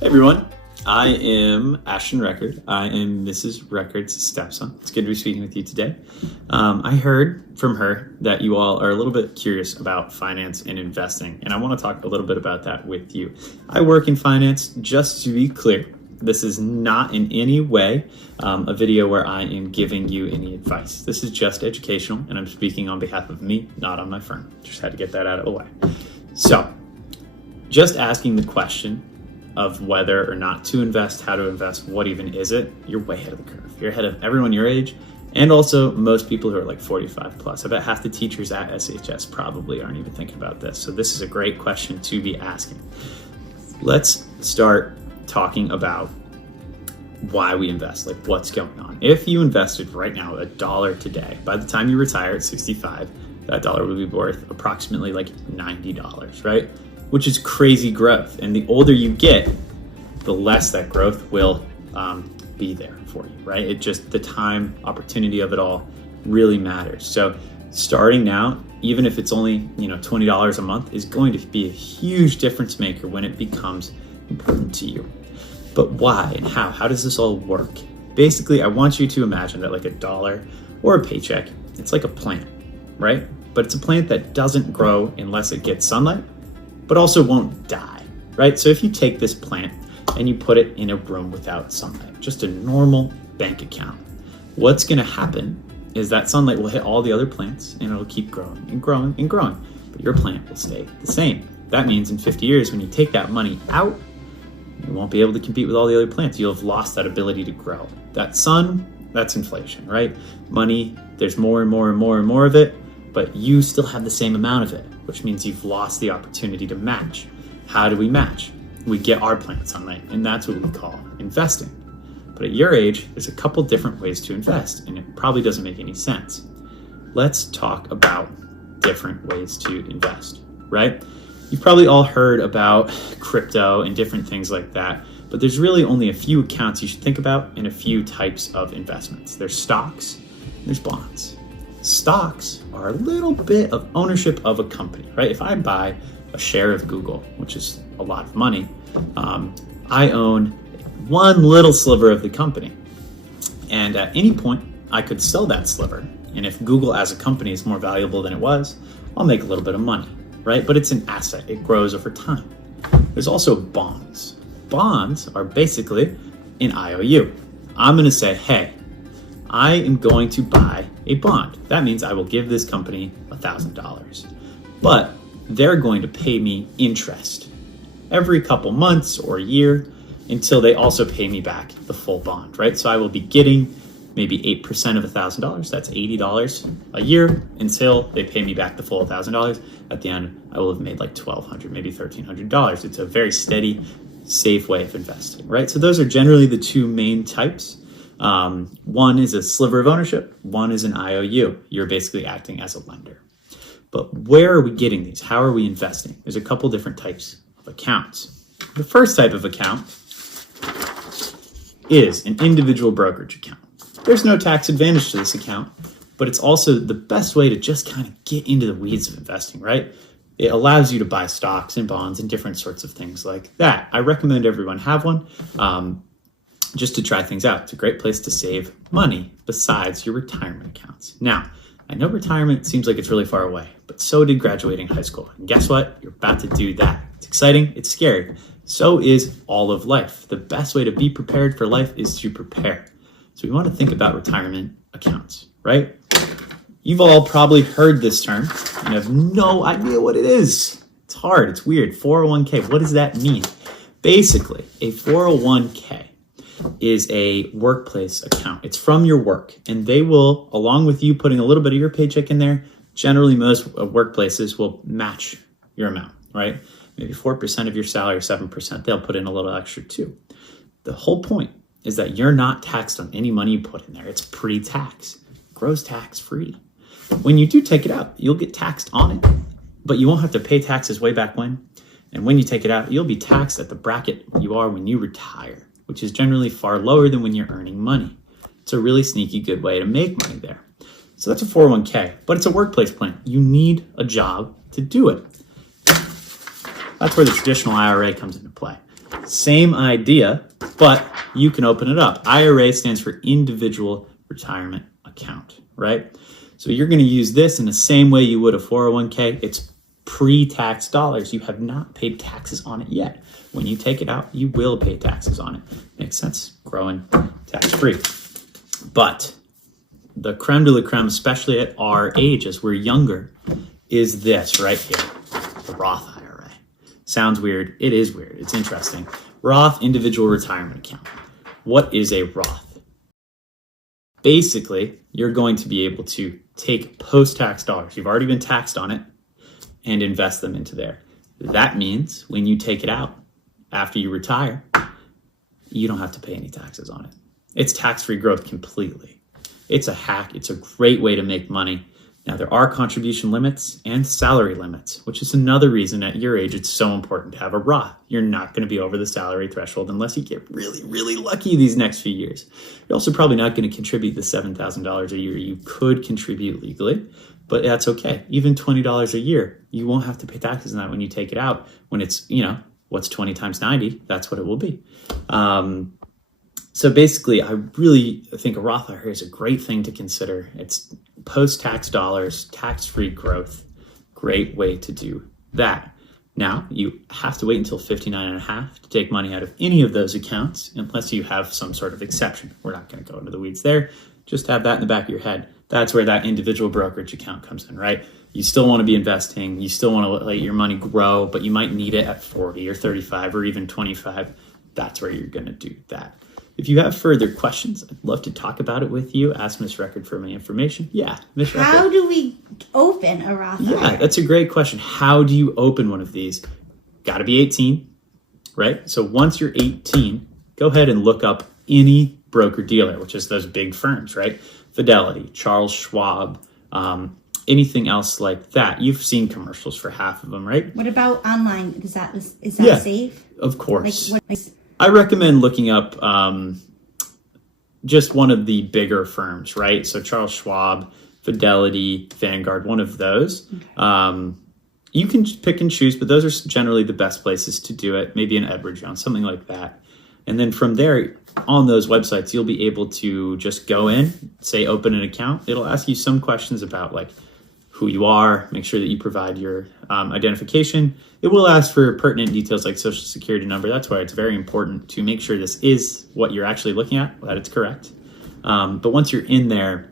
Hey everyone, I am Ashton Record. I am Mrs. Record's stepson. It's good to be speaking with you today. I heard from her that you all are a little bit curious about finance and investing, and I want to talk a little bit about that with you. I work in finance. Just to be clear, this is not in any way a video where I am giving you any advice. This is just educational, and I'm speaking on behalf of me, not on my firm. Just had to get that out of the way. So, just asking the question of whether or not to invest, how to invest, what even is it, you're way ahead of the curve. You're ahead of everyone your age, and also most people who are like 45 plus. I bet half the teachers at SHS probably aren't even thinking about this. So this is a great question to be asking. Let's start talking about why we invest, like what's going on. If you invested right now $1 today, by the time you retire at 65, that dollar will be worth approximately like $90, right? Which is crazy growth. And the older you get, the less that growth will be there for you, right? It just, the time, opportunity of it all really matters. So starting now, even if it's only, $20 a month, is going to be a huge difference maker when it becomes important to you. But why and how? How does this all work? Basically, I want you to imagine that like $1 or a paycheck, it's like a plant, right? But it's a plant that doesn't grow unless it gets sunlight, but also won't die, right? So if you take this plant and you put it in a room without sunlight, just a normal bank account, what's gonna happen is that sunlight will hit all the other plants and it'll keep growing and growing and growing, but your plant will stay the same. That means in 50 years, when you take that money out, you won't be able to compete with all the other plants. You'll have lost that ability to grow. That sun, that's inflation, right? Money, there's more and more and more and more of it, but you still have the same amount of it, which means you've lost the opportunity to match. How do we match? We get our plant sunlight, and that's what we call investing. But at your age, there's a couple different ways to invest, and it probably doesn't make any sense. Let's talk about different ways to invest, right? You've probably all heard about crypto and different things like that, but there's really only a few accounts you should think about and a few types of investments. There's stocks, and there's bonds. Stocks are a little bit of ownership of a company, right? If I buy a share of Google, which is a lot of money, I own one little sliver of the company. And at any point, I could sell that sliver. And if Google as a company is more valuable than it was, I'll make a little bit of money, right? But it's an asset. It grows over time. There's also bonds. Bonds are basically an IOU. I'm going to say, hey, I am going to buy a bond. That means I will give this company $1,000, but they're going to pay me interest every couple months or a year until they also pay me back the full bond, right? So I will be getting maybe 8% of $1,000. That's $80 a year until they pay me back the full $1,000. At the end, I will have made like $1,200, maybe $1,300. It's a very steady, safe way of investing, right? So those are generally the two main types. One is a sliver of ownership, one is an IOU. You're basically acting as a lender. But where are we getting these? How are we investing? There's a couple different types of accounts. The first type of account is an individual brokerage account. There's no tax advantage to this account, but it's also the best way to just kind of get into the weeds of investing, right? It allows you to buy stocks and bonds and different sorts of things like that. I recommend everyone have one. Just to try things out. It's a great place to save money besides your retirement accounts. Now, I know retirement seems like it's really far away, but so did graduating high school. And guess what? You're about to do that. It's exciting, it's scary. So is all of life. The best way to be prepared for life is to prepare. So we want to think about retirement accounts, right? You've all probably heard this term and have no idea what it is. It's hard, it's weird. 401k, what does that mean? Basically, a 401k is a workplace account. It's from your work, and they will, along with you putting a little bit of your paycheck in there, generally most workplaces will match your amount, right? Maybe 4% of your salary, 7%, they'll put in a little extra too. The whole point is that you're not taxed on any money you put in there. It's pre-tax, gross tax free. When you do take it out, you'll get taxed on it, but you won't have to pay taxes way back when. And when you take it out, you'll be taxed at the bracket you are when you retire, which is generally far lower than when you're earning money. It's a really sneaky good way to make money there. So that's a 401k, but it's a workplace plan. You need a job to do it. That's where the traditional IRA comes into play. Same idea, but you can open it up. IRA stands for Individual Retirement Account, right? So you're going to use this in the same way you would a 401k. It's pre-tax dollars. You have not paid taxes on it yet. When you take it out, you will pay taxes on it. Makes sense? Growing tax-free. But the creme de la creme, especially at our age as we're younger, is this right here, the Roth IRA. Sounds weird. It is weird. It's interesting. Roth Individual Retirement Account. What is a Roth? Basically, you're going to be able to take post-tax dollars. You've already been taxed on it and invest them into there. That means when you take it out after you retire, you don't have to pay any taxes on it. It's tax-free growth completely. It's a hack. It's a great way to make money. Now, there are contribution limits and salary limits, which is another reason at your age it's so important to have a Roth. You're not going to be over the salary threshold unless you get really, really lucky these next few years. You're also probably not going to contribute the $7,000 a year you could contribute legally, but that's okay. Even $20 a year, you won't have to pay taxes on that when you take it out. When it's, what's 20 times 90? That's what it will be. So basically, I really think a Roth IRA is a great thing to consider. It's post-tax dollars, tax-free growth. Great way to do that. Now, you have to wait until 59 and a half to take money out of any of those accounts, unless you have some sort of exception. We're not going to go into the weeds there. Just have that in the back of your head. That's where that individual brokerage account comes in, right? You still want to be investing. You still want to let your money grow, but you might need it at 40 or 35 or even 25. That's where you're going to do that. If you have further questions, I'd love to talk about it with you. Ask Miss Record for any information. Yeah, Miss Record. How do we open a Roth IRA? Yeah, that's a great question. How do you open one of these? Got to be 18, right? So once you're 18, go ahead and look up any broker dealer, which is those big firms, right? Fidelity, Charles Schwab, anything else like that. You've seen commercials for half of them, right? What about online? Is that safe? Of course. Like I recommend looking up just one of the bigger firms, right? So Charles Schwab, Fidelity, Vanguard, one of those. Okay. You can pick and choose, but those are generally the best places to do it. Maybe an Edward Jones, something like that. And then from there, on those websites, you'll be able to just go in, say open an account. It'll ask you some questions about like who you are, make sure that you provide your identification. It will ask for pertinent details like social security number. That's why it's very important to make sure this is what you're actually looking at, that it's correct. But once you're in there,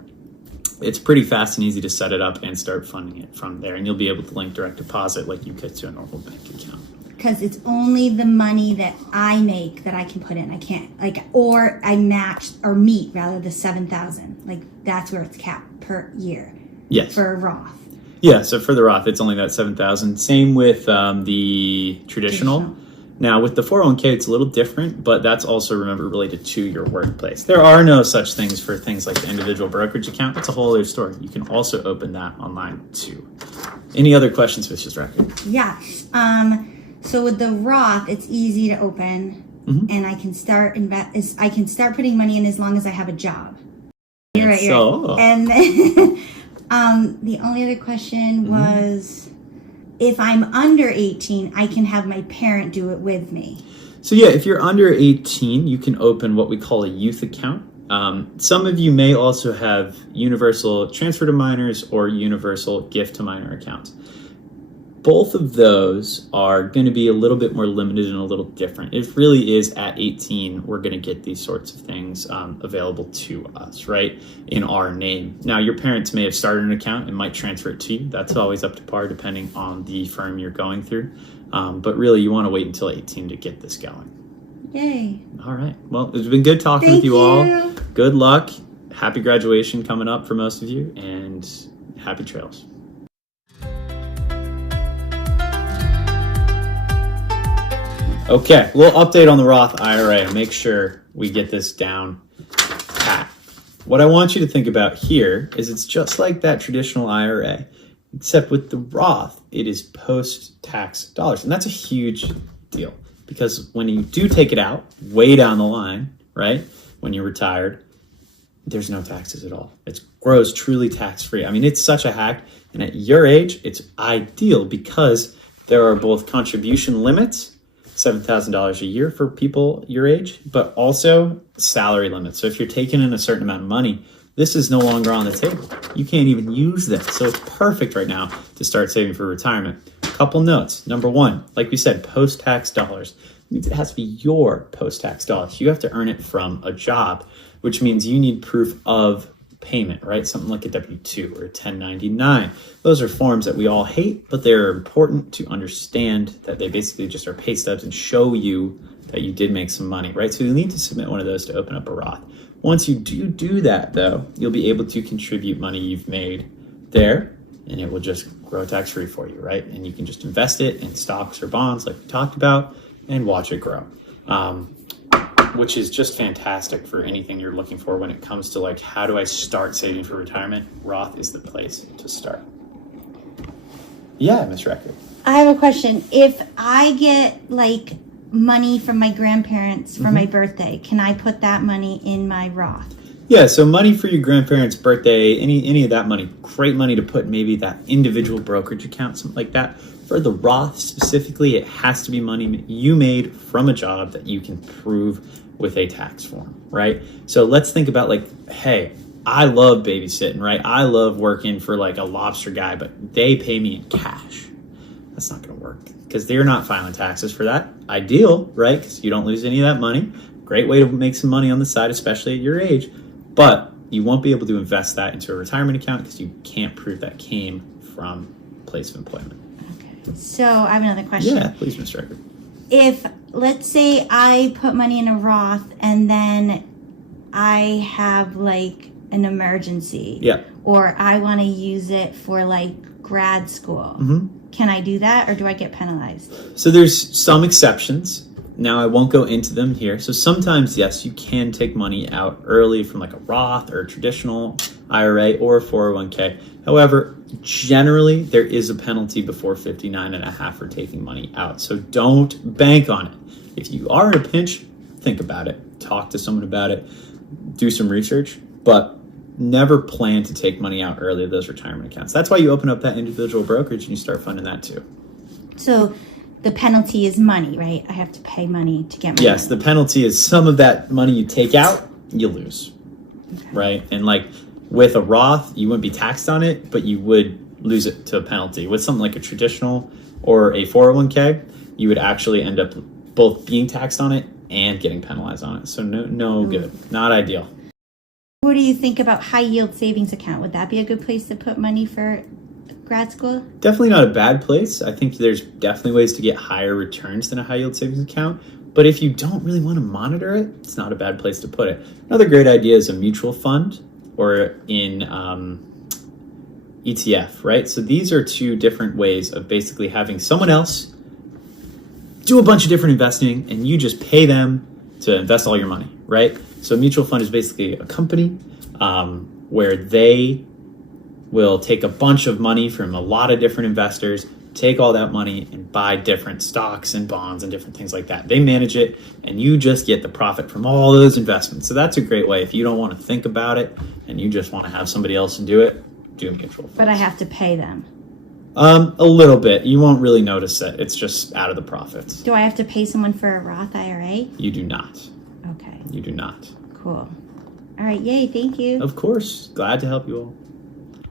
it's pretty fast and easy to set it up and start funding it from there. And you'll be able to link direct deposit like you could to a normal bank account. Because it's only the money that I make that I can put in. I can't or I match or meet rather the 7,000. Like that's where it's capped per year. Yes. For a Roth. Yeah, so for the Roth, it's only that 7,000. Same with the traditional. Now, with the 401k, it's a little different, but that's also, remember, related to your workplace. There are no such things for things like the individual brokerage account. That's a whole other story. You can also open that online, too. Any other questions, Mrs. Record? Yes. So with the Roth, it's easy to open, and I can start I can start putting money in as long as I have a job. You're right. And then, the only other question was, if I'm under 18, I can have my parent do it with me. So yeah, if you're under 18, you can open what we call a youth account. Some of you may also have universal transfer to minors or universal gift to minor accounts. Both of those are going to be a little bit more limited and a little different. It really is at 18, we're going to get these sorts of things available to us, right, in our name. Now, your parents may have started an account and might transfer it to you. That's always up to par depending on the firm you're going through. But really, you want to wait until 18 to get this going. Yay. All right. Well, it's been good talking with you all. Good luck. Happy graduation coming up for most of you, and happy trails. Okay, we'll update on the Roth IRA. Make sure we get this down pat. What I want you to think about here is it's just like that traditional IRA, except with the Roth, it is post-tax dollars. And that's a huge deal because when you do take it out way down the line, right, when you're retired, there's no taxes at all. It grows truly tax-free. I mean, it's such a hack. And at your age, it's ideal because there are both contribution limits $7,000 a year for people your age, but also salary limits. So if you're taking in a certain amount of money, this is no longer on the table. You can't even use this. So it's perfect right now to start saving for retirement. Couple notes. Number one, like we said, post-tax dollars. It has to be your post-tax dollars. You have to earn it from a job, which means you need proof of payment, right? Something like a W-2 or a 1099. Those are forms that we all hate, but they're important to understand that they basically just are pay stubs and show you that you did make some money, right? So you need to submit one of those to open up a Roth. Once you do that, though, you'll be able to contribute money you've made there, and it will just grow tax-free for you, right? And you can just invest it in stocks or bonds like we talked about and watch it grow, which is just fantastic for anything you're looking for when it comes to like, how do I start saving for retirement? Roth is the place to start. Yeah, Miss Record. I have a question. If I get like money from my grandparents for my birthday, can I put that money in my Roth? Yeah, so money for your grandparents' birthday, any of that money, great money to put maybe that individual brokerage account, something like that. For the Roth specifically, it has to be money you made from a job that you can prove with a tax form, right? So let's think about like, hey, I love babysitting, right? I love working for like a lobster guy, but they pay me in cash. That's not going to work because they're not filing taxes for that. Ideal, right? Because you don't lose any of that money. Great way to make some money on the side, especially at your age. But you won't be able to invest that into a retirement account because you can't prove that came from place of employment. Okay. So I have another question. Yeah, please, Mr. Record. If, let's say I put money in a Roth and then I have like an emergency. Yeah. Or I want to use it for like grad school. Can I do that or do I get penalized? So there's some exceptions. Now I won't go into them here. So sometimes, yes, you can take money out early from like a Roth or a traditional IRA or a 401k. However, generally there is a penalty before 59 and a half for taking money out. So don't bank on it. If you are in a pinch, think about it. Talk to someone about it. Do some research, but never plan to take money out early of those retirement accounts. That's why you open up that individual brokerage and you start funding that too. So the penalty is money, right? I have to pay money to get my Yes, money. the penalty is some of that money you take out, you lose, right? And like with a Roth, you wouldn't be taxed on it, but you would lose it to a penalty. With something like a traditional or a 401k, you would actually end up both being taxed on it and getting penalized on it. So no good, not ideal. What do you think about high yield savings account? Would that be a good place to put money for grad school? Definitely not a bad place. I think there's definitely ways to get higher returns than a high yield savings account. But if you don't really want to monitor it, it's not a bad place to put it. Another great idea is a mutual fund or in ETF, right? So these are two different ways of basically having someone else do a bunch of different investing and you just pay them to invest all your money, right? So a mutual fund is basically a company where they will take a bunch of money from a lot of different investors, take all that money and buy different stocks and bonds and different things like that. They manage it and you just get the profit from all those investments. So that's a great way. If you don't want to think about it and you just want to have somebody else do it, do a mutual fund. But I have to pay them. A little bit. You won't really notice it. It's just out of the profits. Do I have to pay someone for a Roth IRA? You do not. Okay. You do not. Cool. All right. Yay. Thank you. Of course. Glad to help you all.